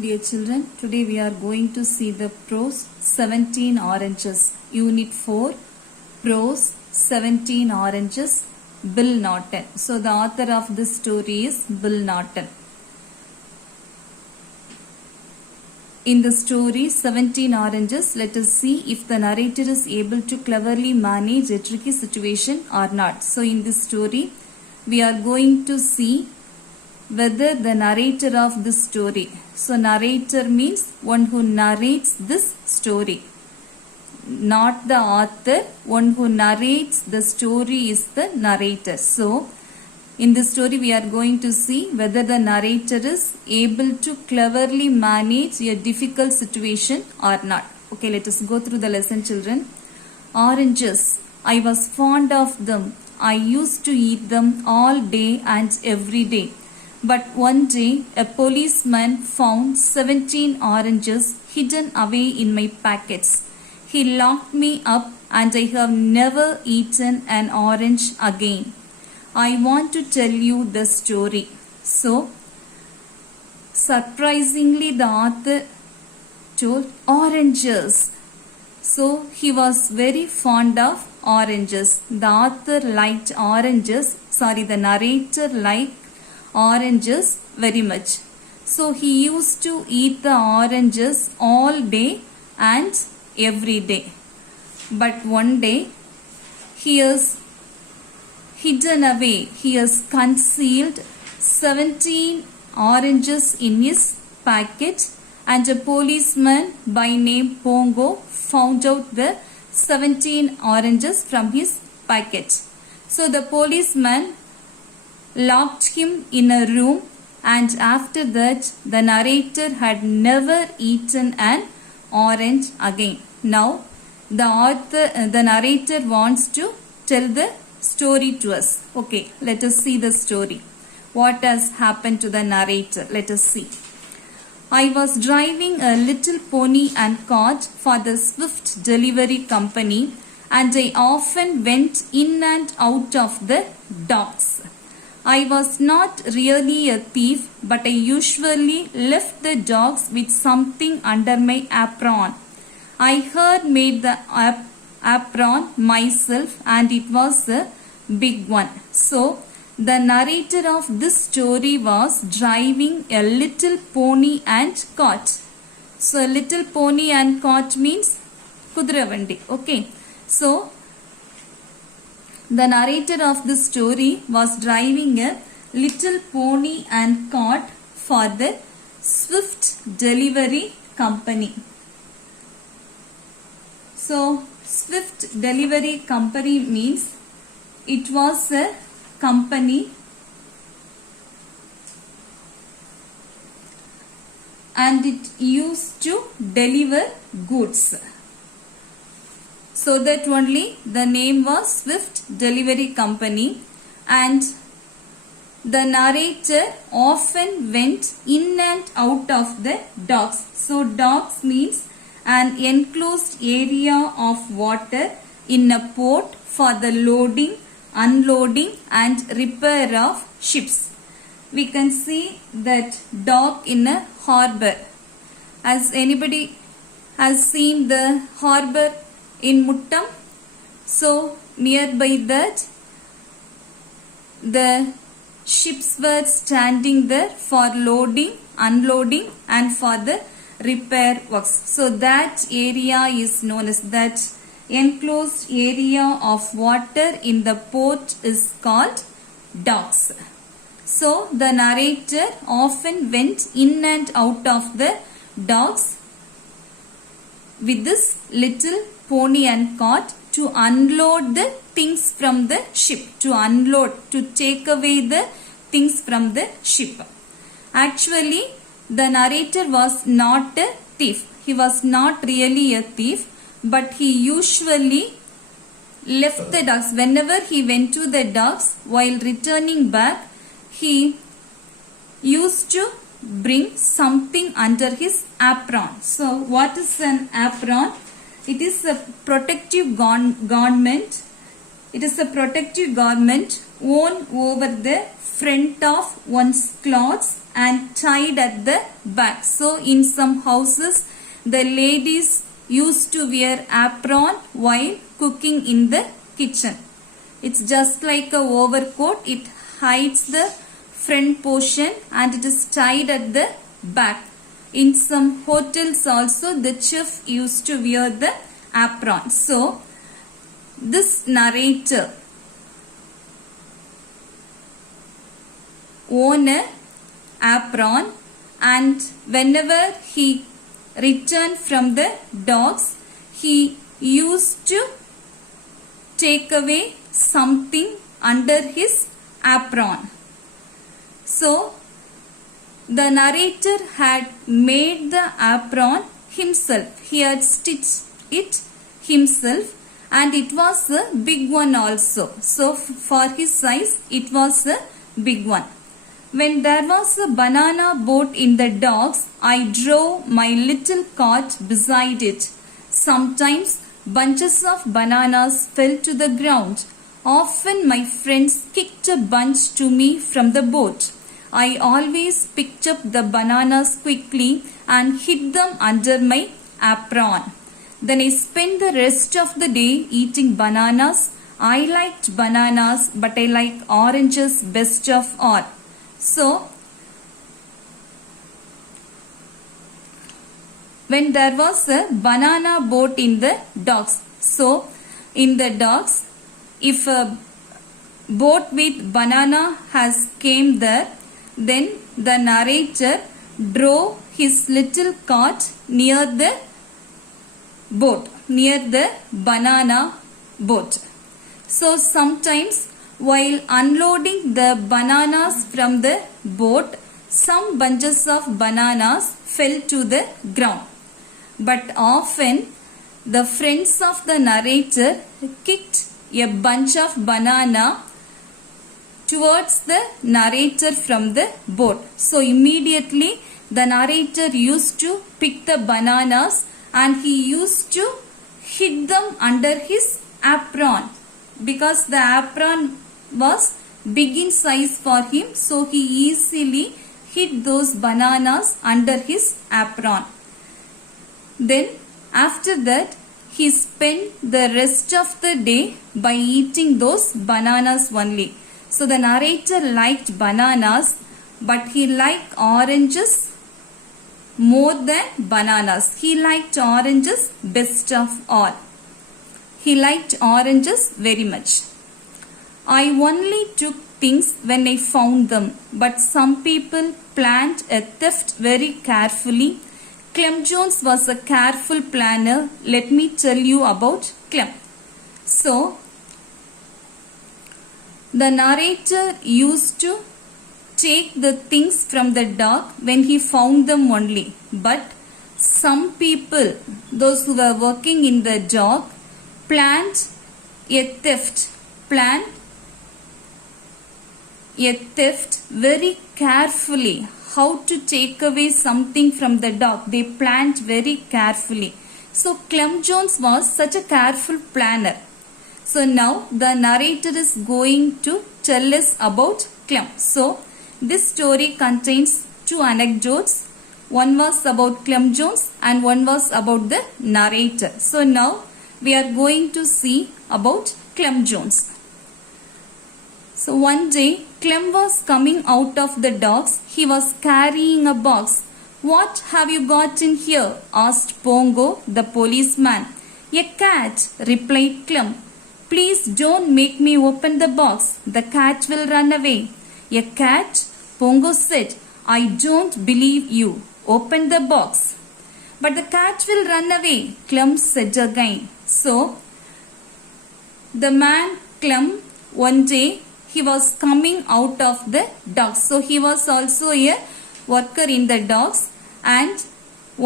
Dear children, today we are going to see the prose 17 oranges, unit 4, prose 17 oranges, Bill Norton. So the author of this story is Bill Norton. In the story 17 oranges, let us see if the narrator is able to cleverly manage a tricky situation or not. So in this story, we are going to see whether the narrator of this story. So narrator means one who narrates this story. Not the author, one who narrates the story is the narrator. So in this story we are going to see whether the narrator is able to cleverly manage a difficult situation or not. Okay, let us go through the lesson, children. Oranges. I was fond of them. I used to eat them all day and every day. But one day a policeman found 17 oranges hidden away in my packets. He locked me up and I have never eaten an orange again. I want to tell you the story. So, surprisingly the author told oranges. So, he was very fond of oranges. The author liked oranges. The narrator liked oranges very much. So he used to eat the oranges all day and every day. But one day he has hidden away, he has concealed 17 oranges in his packet, and a policeman by name Pongo found out the 17 oranges from his packet. So the policeman locked him in a room, and after that the narrator had never eaten an orange again. Now the narrator wants to tell the story to us. Okay, let us see the story. What has happened to the narrator? Let us see. I was driving a little pony and cart for the Swift Delivery Company, and I often went in and out of the docks. I was not really a thief, but I usually left the dogs with something under my apron. I had made the apron myself, and it was a big one. So, the narrator of this story was driving a little pony and cart. So, a little pony and cart means Kudravandi. Okay. So, the narrator of the story was driving a little pony and cart for the Swift Delivery Company. So, Swift Delivery Company means it was a company and it used to deliver goods. So that only the name was Swift Delivery Company, and the narrator often went in and out of the docks. So docks means an enclosed area of water in a port for the loading, unloading and repair of ships. We can see that dock in a harbour. As anybody has seen the harbour in Muttam, so nearby that the ships were standing there for loading, unloading and for the repair works. So that area is known as, that enclosed area of water in the port is called docks. So the narrator often went in and out of the docks with this little pony and cart to unload the things from the ship, to take away the things from the ship. Actually, the narrator was not a thief. He was not really a thief, but he usually left the docks. Whenever he went to the docks, while returning back, he used to bring something under his apron. So, what is an apron? It is a protective garment. It is a protective garment worn over the front of one's clothes and tied at the back. So in some houses, the ladies used to wear apron while cooking in the kitchen. It's just like a overcoat. It hides the front portion and it is tied at the back. In some hotels also, the chef used to wear the apron. So this narrator owned an apron, and whenever he returned from the dogs, he used to take away something under his apron. So the narrator had made the apron himself. He had stitched it himself, and it was a big one also. So for his size, it was a big one. When there was a banana boat in the docks, I drove my little cart beside it. Sometimes bunches of bananas fell to the ground. Often my friends kicked a bunch to me from the boat. I always picked up the bananas quickly and hid them under my apron. Then I spent the rest of the day eating bananas. I liked bananas, but I like oranges best of all. So, when there was a banana boat in the docks, so in the docks, if a boat with banana has came there, then the narrator drove his little cart near the boat, near the banana boat. So sometimes while unloading the bananas from the boat, some bunches of bananas fell to the ground. But often the friends of the narrator kicked a bunch of banana towards the narrator from the boat. So immediately the narrator used to pick the bananas and he used to hid them under his apron, because the apron was big in size for him, so he easily hid those bananas under his apron. Then after that, he spent the rest of the day by eating those bananas only. So the narrator liked bananas, but he liked oranges more than bananas. He liked oranges best of all. He liked oranges very much. I only took things when I found them, but some people planned a theft very carefully. Clem Jones was a careful planner. Let me tell you about Clem. So, the narrator used to take the things from the dock when he found them only. But some people, those who were working in the dock, planned a theft very carefully. How to take away something from the dock, they planned very carefully. So Clem Jones was such a careful planner. So now the narrator is going to tell us about Clem. So this story contains two anecdotes. One was about Clem Jones and one was about the narrator. So now we are going to see about Clem Jones. So one day, Clem was coming out of the docks. He was carrying a box. "What have you got in here?" asked Pongo, the policeman. "A cat," replied Clem. "Please don't make me open the box. The cat will run away." "A cat?" Pongo said. "I don't believe you. Open the box." "But the cat will run away," Clem said again. So, the man Clem, one day, he was coming out of the docks. So he was also a worker in the docks, and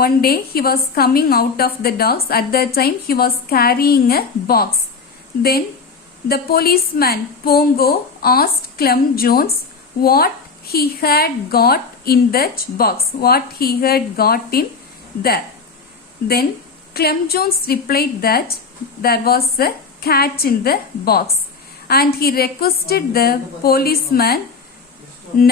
one day he was coming out of the docks. At that time he was carrying a box. Then the policeman Pongo asked Clem Jones what he had got in that box, what he had got in there. Then Clem Jones replied that there was a cat in the box, and he requested the policeman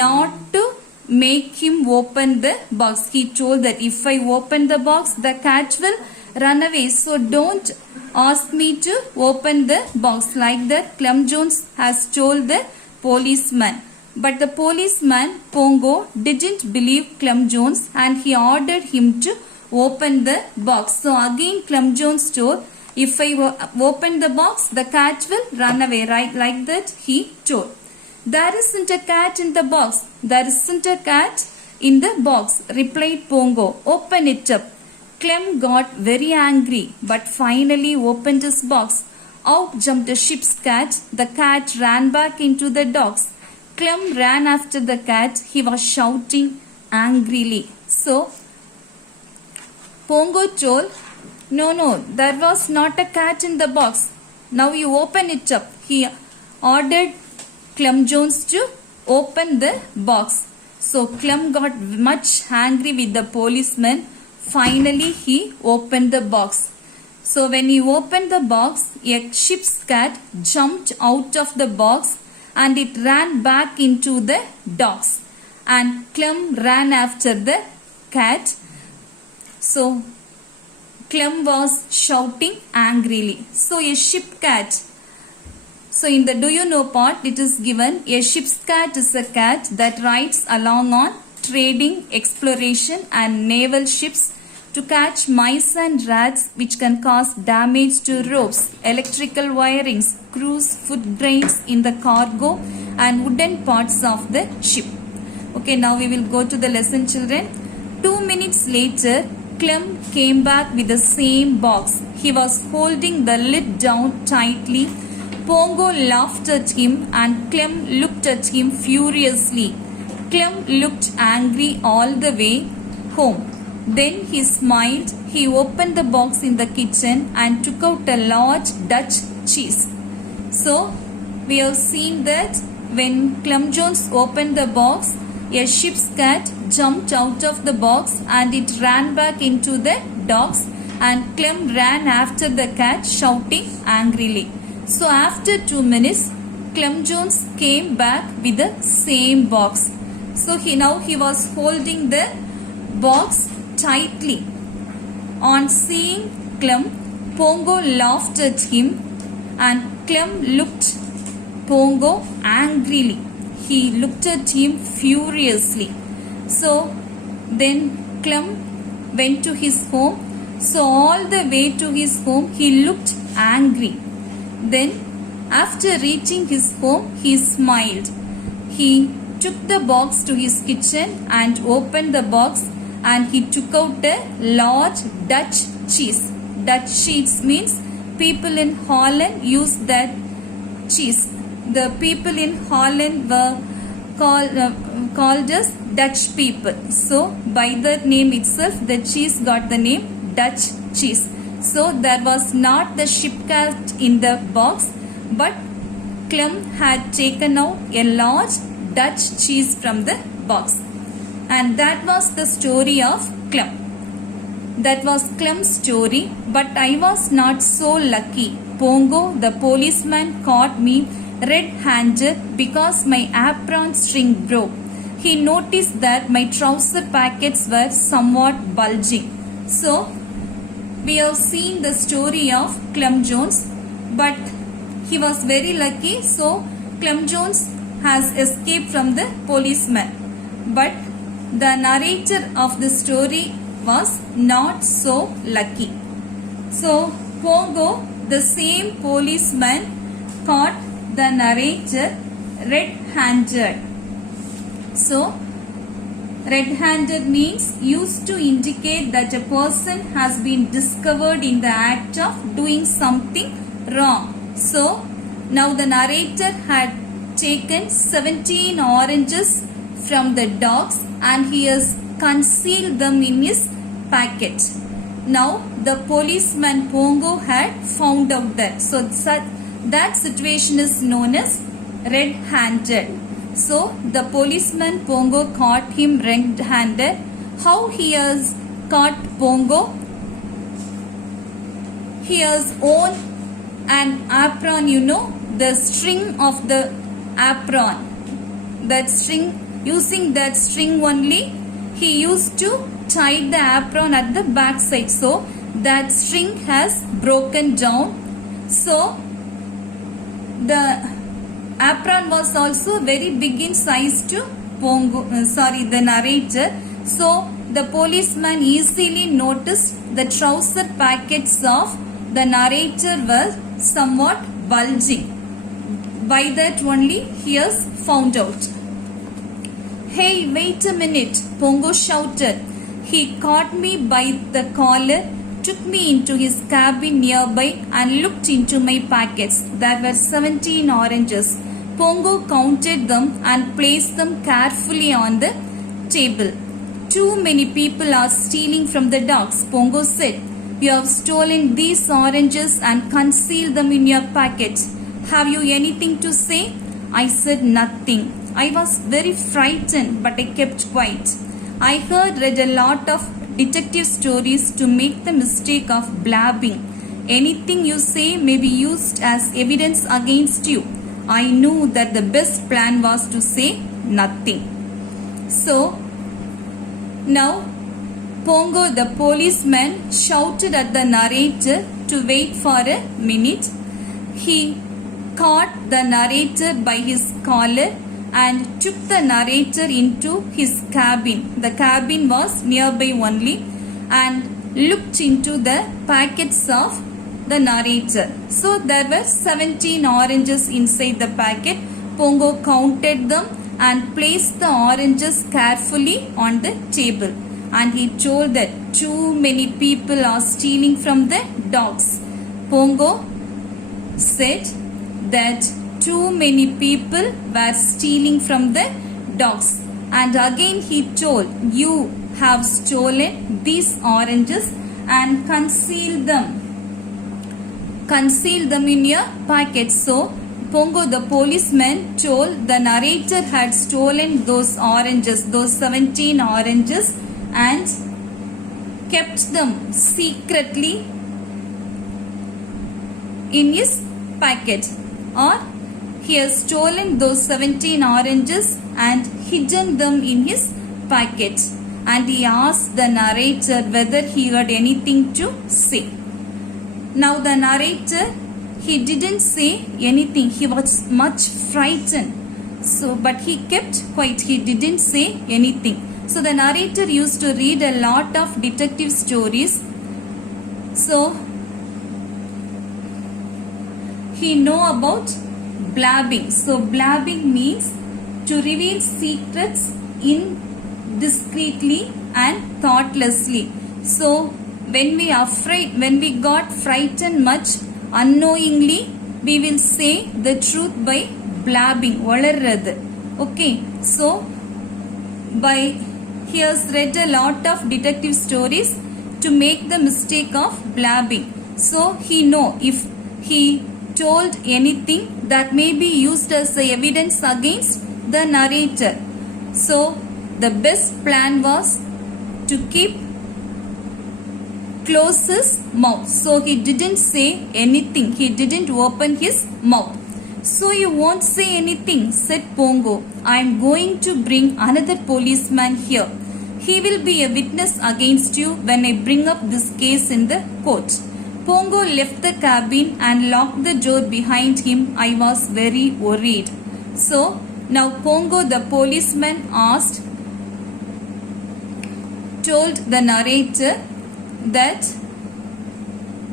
not to make him open the box. He told that if I open the box, the cat will run away. So don't ask me to open the box. Like that, Clem Jones has told the policeman. But the policeman, Pongo, didn't believe Clem Jones and he ordered him to open the box. So again Clem Jones told, if I open the box, the cat will run away. Right, like that he told. There isn't a cat in the box. There isn't a cat in the box, replied Pongo. Open it up. Clem got very angry, but finally opened his box. Out jumped a ship's cat. The cat ran back into the docks. Clem ran after the cat. He was shouting angrily. So, Pongo told, no, there was not a cat in the box. Now you open it up. He ordered Clem Jones to open the box. So Clem got much angry with the policeman. Finally he opened the box. So when he opened the box, a ship's cat jumped out of the box and it ran back into the docks. And Clem ran after the cat. So Clem was shouting angrily. So a ship cat. So in the do you know part, it is given a ship's cat is a cat that rides along on trading, exploration and naval ships to catch mice and rats which can cause damage to ropes, electrical wirings, crews, food grains in the cargo and wooden parts of the ship. Okay, now we will go to the lesson, children. 2 minutes later, Clem came back with the same box. He was holding the lid down tightly. Pongo laughed at him and Clem looked at him furiously. Clem looked angry all the way home. Then he smiled. He opened the box in the kitchen and took out a large Dutch cheese. So, we have seen that when Clem Jones opened the box, a ship's cat jumped out of the box and it ran back into the docks and Clem ran after the cat shouting angrily. So after 2 minutes, Clem Jones came back with the same box. So he was holding the box tightly. On seeing Clem, Pongo laughed at him and Clem looked Pongo angrily. He looked at him furiously. So then Clem went to his home. So all the way to his home, he looked angry. Then after reaching his home, he smiled. He took the box to his kitchen and opened the box and he took out a large Dutch cheese. Dutch cheese means people in Holland use that cheese. The people in Holland were called as Dutch people. So by that name itself, the cheese got the name Dutch cheese. So there was not the ship cat in the box, but Clem had taken out a large Dutch cheese from the box. And that was the story of Clem. That was Clem's story, but I was not so lucky. Pongo, the policeman, caught me red-handed because my apron string broke. He noticed that my trouser pockets were somewhat bulging. So, we have seen the story of Clem Jones, but he was very lucky. So, Clem Jones has escaped from the policeman. But the narrator of the story was not so lucky. So, Pongo, the same policeman, caught the narrator red-handed. So, red-handed means used to indicate that a person has been discovered in the act of doing something wrong. So, now the narrator had taken 17 oranges from the dogs and he has concealed them in his packet. Now, the policeman Pongo had found out that. So, that situation is known as red-handed. So, the policeman Pongo caught him red-handed. How he has caught Pongo? He has worn an apron, the string of the apron. That string using that string only, he used to tie the apron at the back side. So that string has broken down. So the apron was also very big in size to the narrator. So the policeman easily noticed the trouser pockets of the narrator were somewhat bulging. By that only he has found out. Hey, wait a minute, Pongo shouted. He caught me by the collar, took me into his cabin nearby and looked into my pockets. There were 17 oranges. Pongo counted them and placed them carefully on the table. Too many people are stealing from the dogs, Pongo said. You have stolen these oranges and concealed them in your pocket. Have you anything to say? I said nothing. I was very frightened, but I kept quiet. I read a lot of detective stories to make the mistake of blabbing. Anything you say may be used as evidence against you. I knew that the best plan was to say nothing. So, now Pongo the policeman shouted at the narrator to wait for a minute. He caught the narrator by his collar and took the narrator into his cabin. The cabin was nearby only, and looked into the pockets of the narrator. So there were 17 oranges inside the packet. Pongo counted them and placed the oranges carefully on the table. And he told that too many people are stealing from the dogs. Pongo said that too many people were stealing from the dogs. And again he told, you have stolen these oranges and concealed them in your pocket. So Pongo the policeman told the narrator had stolen those oranges, those 17 oranges, and kept them secretly in his pocket. Or he has stolen those 17 oranges and hidden them in his pocket. And he asked the narrator whether he had anything to say. Now the narrator, he didn't say anything. He was much frightened. So, but he kept quiet. He didn't say anything. So the narrator used to read a lot of detective stories. So he know about blabbing. So blabbing means to reveal secrets indiscreetly and thoughtlessly. So when we got frightened much unknowingly, we will say the truth by blabbing. Okay. So he has read a lot of detective stories to make the mistake of blabbing. So he know if he told anything that may be used as evidence against the narrator. So the best plan was to keep close his mouth. So he didn't say anything. He didn't open his mouth. So you won't say anything, said Pongo. I am going to bring another policeman here. He will be a witness against you when I bring up this case in the court. Pongo left the cabin and locked the door behind him. I was very worried. So now Pongo the policeman told the narrator that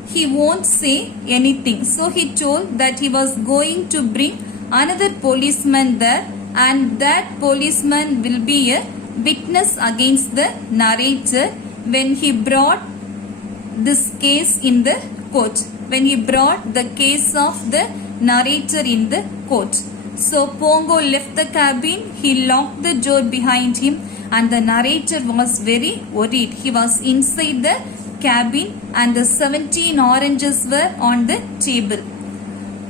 he won't say anything. So he told that he was going to bring another policeman there, and that policeman will be a witness against the narrator when he brought this case in the court, when he brought the case of the narrator in the court. So Pongo left the cabin, he locked the door behind him, and the narrator was very worried. He was inside the cabin and the 17 oranges were on the table.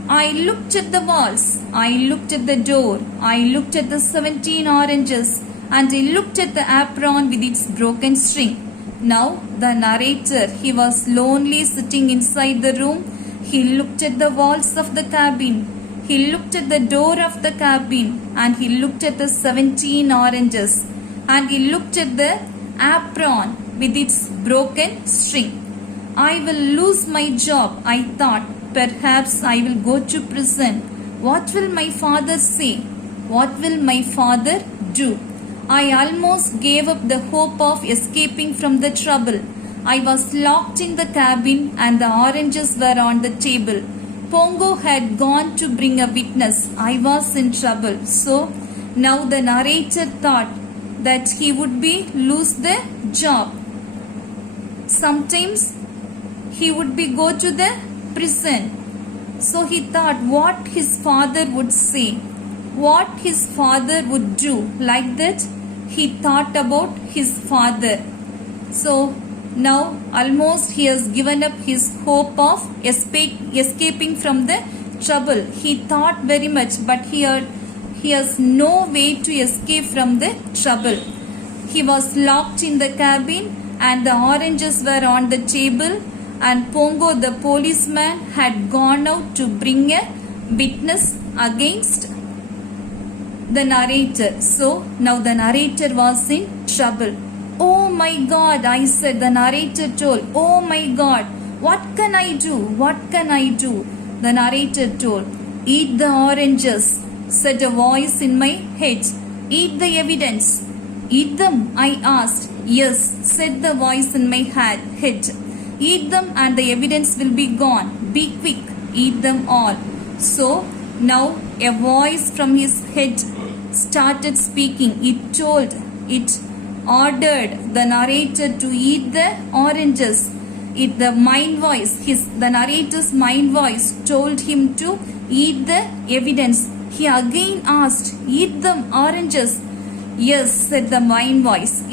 I looked at the walls, I looked at the door, I looked at the 17 oranges, and I looked at the apron with its broken string. Now the narrator, he was lonely sitting inside the room. He looked at the walls of the cabin. He looked at the door of the cabin and he looked at the 17 oranges and he looked at the apron with its broken string. I will lose my job, I thought. Perhaps I will go to prison. What will my father say? What will my father do? I almost gave up the hope of escaping from the trouble. I was locked in the cabin and the oranges were on the table. Pongo had gone to bring a witness. I was in trouble. So now the narrator thought that he would lose the job. Sometimes he would go to the prison. So he thought what his father would say, what his father would do. Like that he thought about his father. So now almost he has given up his hope of escaping from the trouble. He thought very much, but he has no way to escape from the trouble. He was locked in the cabin and the oranges were on the table, and Pongo the policeman had gone out to bring a witness against the narrator. So now the narrator was in trouble. Oh my God, I said, the narrator told. Oh my God, what can I do? What can I do? The narrator told. Eat the oranges, said a voice in my head. Eat the evidence. Eat them, I asked. Yes, said the voice in my head. Eat them and the evidence will be gone. Be quick, eat them all. So now a voice from his head started speaking. It ordered the narrator to eat the oranges. The narrator's mind voice told him to eat the evidence. He again asked, eat them oranges. Yes, said the mind voice.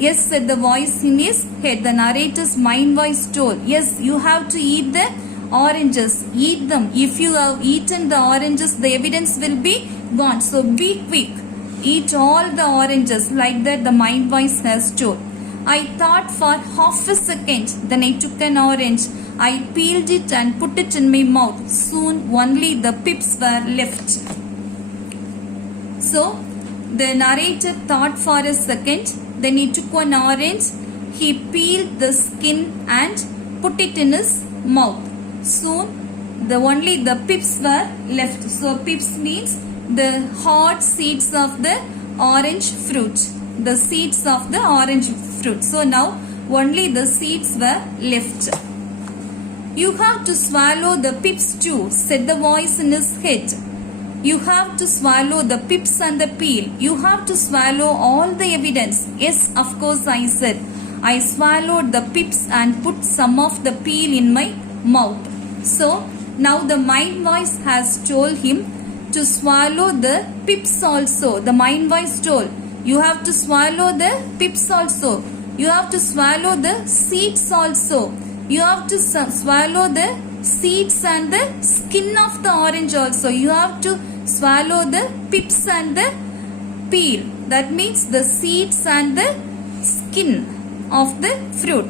Yes, said the voice in his head. The narrator's mind voice told, yes, you have to eat the oranges. Eat them. If you have eaten the oranges, the evidence will be gone. So be quick. Eat all the oranges. Like that the mind voice has told. I thought for half a second. Then I took an orange. I peeled it and put it in my mouth. Soon only the pips were left. So the narrator thought for a second. Then he took one orange. He peeled the skin and put it in his mouth. Soon only the pips were left. So pips means the hard seeds of the orange fruit. The seeds of the orange fruit. So now only the seeds were left. You have to swallow the pips too, said the voice in his head. You have to swallow the pips and the peel. You have to swallow all the evidence. Yes, of course, I said. I swallowed the pips and put some of the peel in my mouth. So now the mind voice has told him to swallow the pips also. The mind voice told, you have to swallow the pips also. You have to swallow the seeds also. You have to swallow the seeds and the skin of the orange also. You have to swallow the pips and the peel. That means the seeds and the skin of the fruit.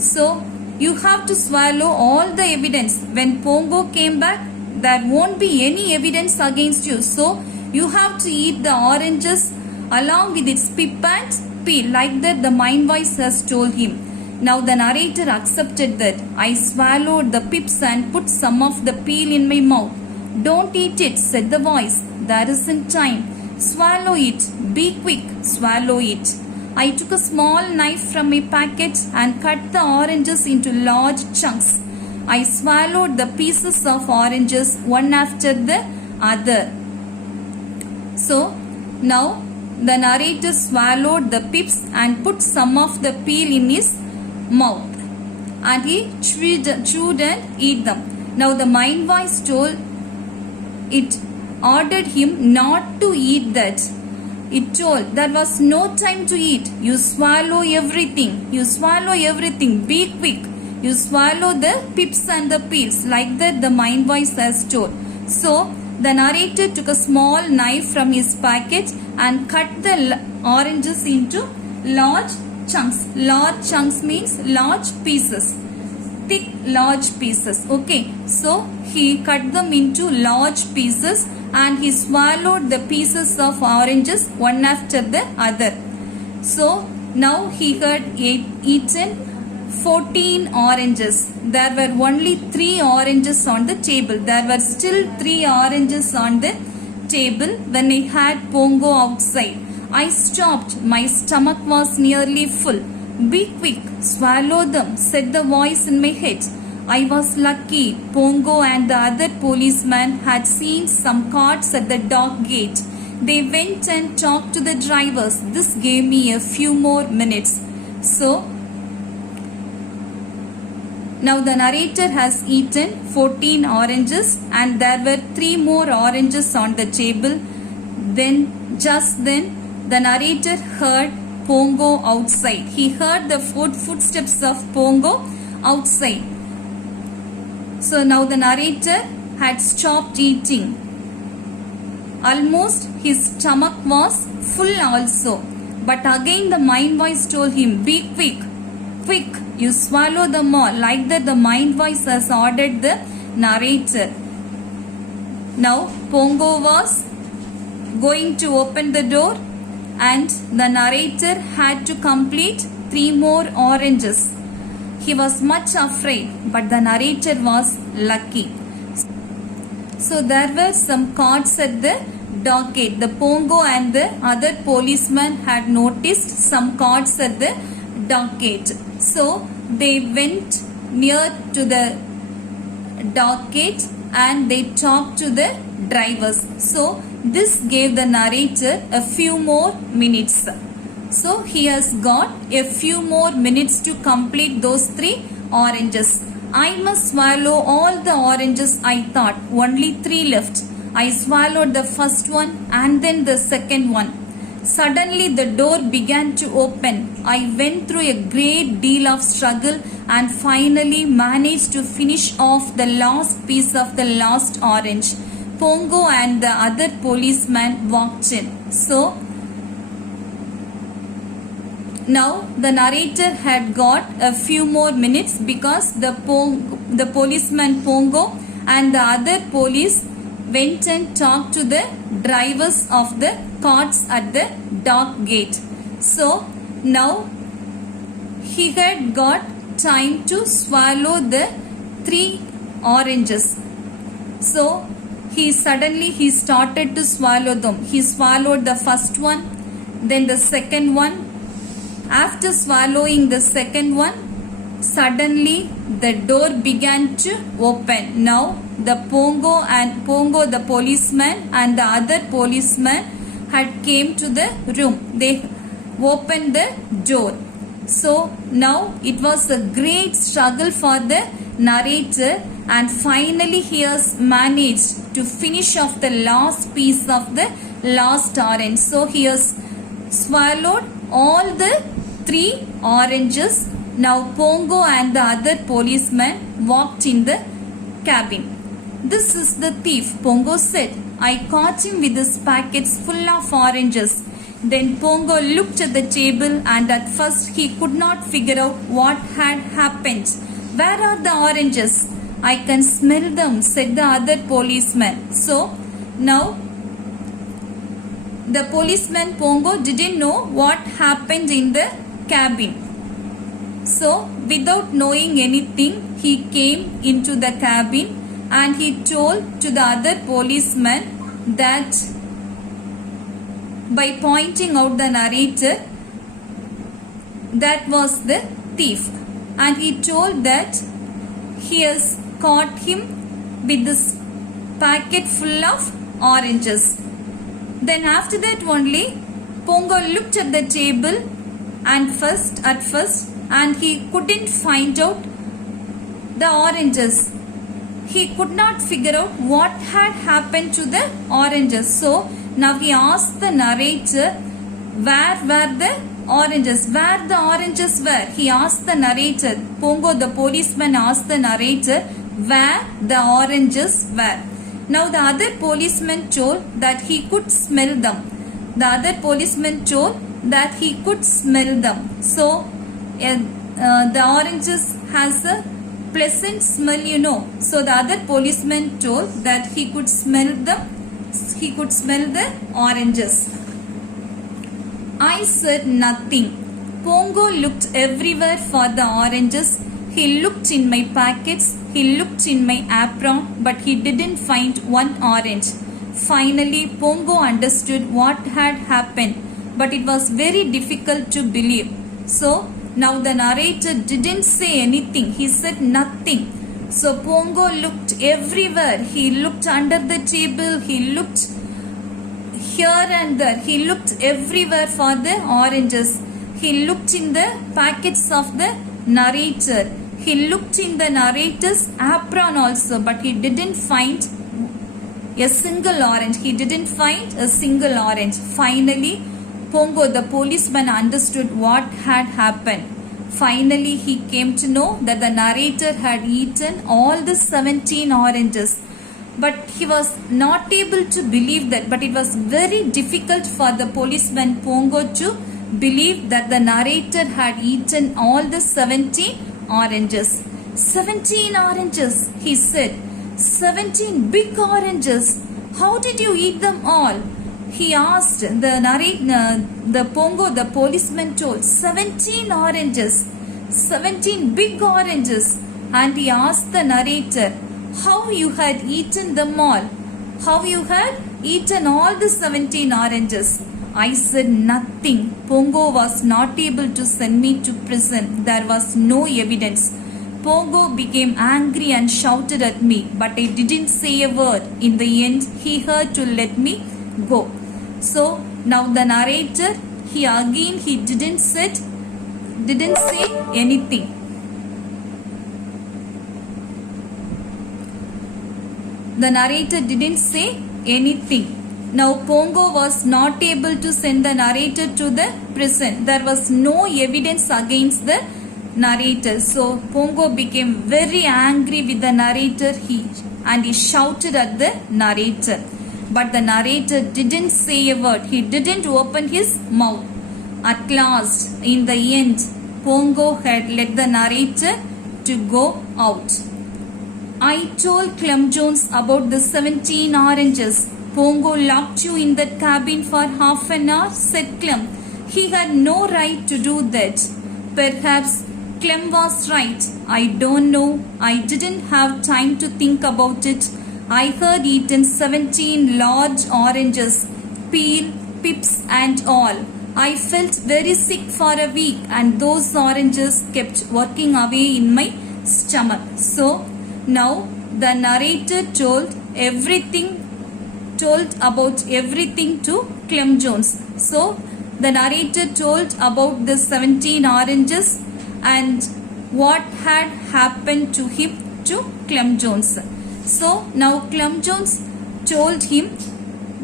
So you have to swallow all the evidence. When Pongo came back, there won't be any evidence against you. So you have to eat the oranges along with its pip and peel. Like that the mind voice has told him. Now the narrator accepted that. I swallowed the pips and put some of the peel in my mouth. Don't eat it, said the voice. There isn't time. Swallow it. Be quick. Swallow it. I took a small knife from my pocket and cut the oranges into large chunks. I swallowed the pieces of oranges one after the other. So now the narrator swallowed the pips and put some of the peel in his mouth, and he chewed and eat them. Now the mind voice ordered him not to eat that. It told there was no time to eat. You swallow everything. You swallow everything. Be quick. You swallow the pips and the peels. Like that the mind voice has told. So the narrator took a small knife from his pocket and cut the oranges into large chunks. Large chunks means large pieces. Thick large pieces. Okay. So he cut them into large pieces and he swallowed the pieces of oranges one after the other. So now he had eaten 14 oranges. There were only 3 oranges on the table. There were still 3 oranges on the table when I had Pongo outside. I stopped. My stomach was nearly full. Be quick, swallow them, said the voice in my head. I was lucky. Pongo and the other policeman had seen some carts at the dock gate. They went and talked to the drivers. This gave me a few more minutes. So, now the narrator has eaten 14 oranges and there were 3 more oranges on the table. Just then, the narrator heard Pongo outside. He heard the footsteps of Pongo outside. So now the narrator had stopped eating. Almost his stomach was full also. But again the mind voice told him, be quick, quick, you swallow them all. Like that the mind voice has ordered the narrator. Now Pongo was going to open the door and the narrator had to complete 3 more oranges. He was much afraid, but the narrator was lucky. So there were some carts at the dock gate. The Pongo and the other policemen had noticed some carts at the dock gate. So they went near to the dock gate and they talked to the drivers. So this gave the narrator a few more minutes. So he has got a few more minutes to complete those 3 oranges. I must swallow all the oranges, I thought. Only 3 left. I swallowed the first one and then the second one. Suddenly the door began to open. I went through a great deal of struggle and finally managed to finish off the last piece of the last orange. Pongo and the other policeman walked in. So now the narrator had got a few more minutes because the policeman Pongo and the other police went and talked to the drivers of the carts at the dock gate. So now he had got time to swallow the 3 oranges. So he started to swallow them. He swallowed the first one, then the second one. After swallowing the second one, suddenly the door began to open. Now the Pongo the policeman and the other policeman had came to the room. They opened the door. So now it was a great struggle for the narrator and finally he has managed to finish off the last piece of the last orange. So he has swallowed all the 3 oranges. Now Pongo and the other policeman walked in the cabin. This is the thief, Pongo said. I caught him with his packets full of oranges. Then Pongo looked at the table and at first he could not figure out what had happened. Where are the oranges? I can smell them, said the other policeman. So now the policeman Pongo didn't know what happened in the cabin. So without knowing anything, he came into the cabin and he told to the other policeman that by pointing out the narrator that was the thief, and he told that he has caught him with this packet full of oranges. Then after that only Pongo looked at the table and at first and he couldn't find out the oranges. He could not figure out what had happened to the oranges. So now he asked the narrator where were the oranges, where the oranges were. He asked the narrator, Pongo the policeman asked the narrator where the oranges were. Now the other policeman told that he could smell them. The other policeman told that he could smell them. So the oranges has a pleasant smell, So the other policeman told that he could smell the oranges. I said nothing. Pongo looked everywhere for the oranges. He looked in my pockets, he looked in my apron, but he didn't find one orange. Finally, Pongo understood what had happened, but it was very difficult to believe. So, now the narrator didn't say anything. He said nothing. So, Pongo looked everywhere. He looked under the table. He looked here and there. He looked everywhere for the oranges. He looked in the pockets of the narrator. He looked in the narrator's apron also, but he didn't find a single orange. He didn't find a single orange. Finally, Pongo, the policeman, understood what had happened. Finally, he came to know that the narrator had eaten all the 17 oranges. But he was not able to believe that. But it was very difficult for the policeman Pongo to believe that the narrator had eaten all the 17 oranges. 17 oranges, he said. 17 big oranges. How did you eat them all? He asked the Pongo, the policeman told 17 oranges. 17 big oranges. And he asked the narrator how you had eaten them all. How you had eaten all the 17 oranges. I said nothing. Pongo was not able to send me to prison. There was no evidence. Pongo became angry and shouted at me, but I didn't say a word. In the end, he had to let me go. So now the narrator, he didn't say anything. The narrator didn't say anything. Now Pongo was not able to send the narrator to the prison. There was no evidence against the narrator. So Pongo became very angry with the narrator and he shouted at the narrator. But the narrator didn't say a word. He didn't open his mouth. At last, in the end, Pongo had let the narrator to go out. I told Clem Jones about the 17 oranges. Pongo locked you in that cabin for half an hour, said Clem. He had no right to do that. Perhaps Clem was right. I don't know. I didn't have time to think about it. I had eaten 17 large oranges, peel, pips and all. I felt very sick for a week and those oranges kept working away in my stomach. So now the narrator told about everything to Clem Jones. So the narrator told about the 17 oranges and what had happened to him to Clem Jones. So now Clem Jones told him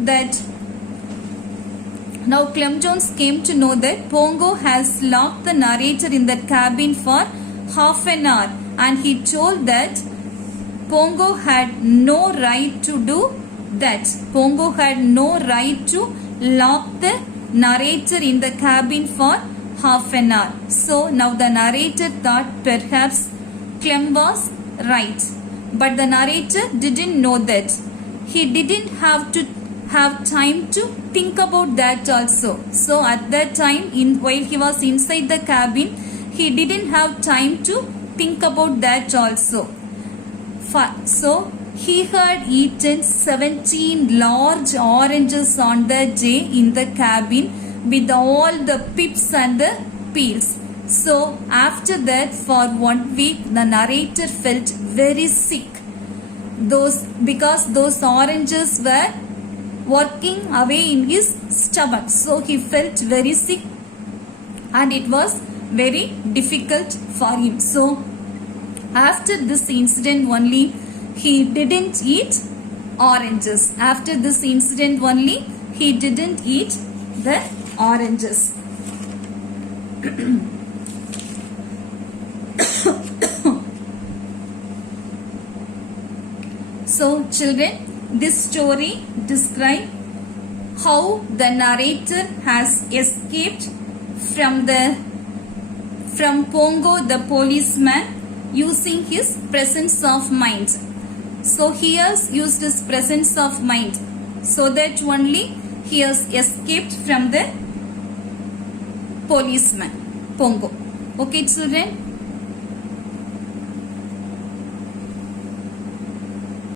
that now Clem Jones came to know that Pongo has locked the narrator in that cabin for half an hour and he told that Pongo had no right to do that. Pongo had no right to lock the narrator in the cabin for half an hour. So now the narrator thought perhaps Clem was right. But the narrator didn't know that. He didn't have time to think about that also. So at that time, while he was inside the cabin, he didn't have time to think about that also. So he had eaten 17 large oranges on the day in the cabin with all the pips and the peels. So after that, for 1 week, the narrator felt very sick. Because those oranges were working away in his stomach. So he felt very sick and it was very difficult for him. So after this incident only, he didn't eat oranges. After this incident only, he didn't eat the oranges. So children, this story describes how the narrator has escaped from Pongo the policeman using his presence of mind. So he has used his presence of mind, so that only he has escaped from the policeman. Pongo. Okay, children.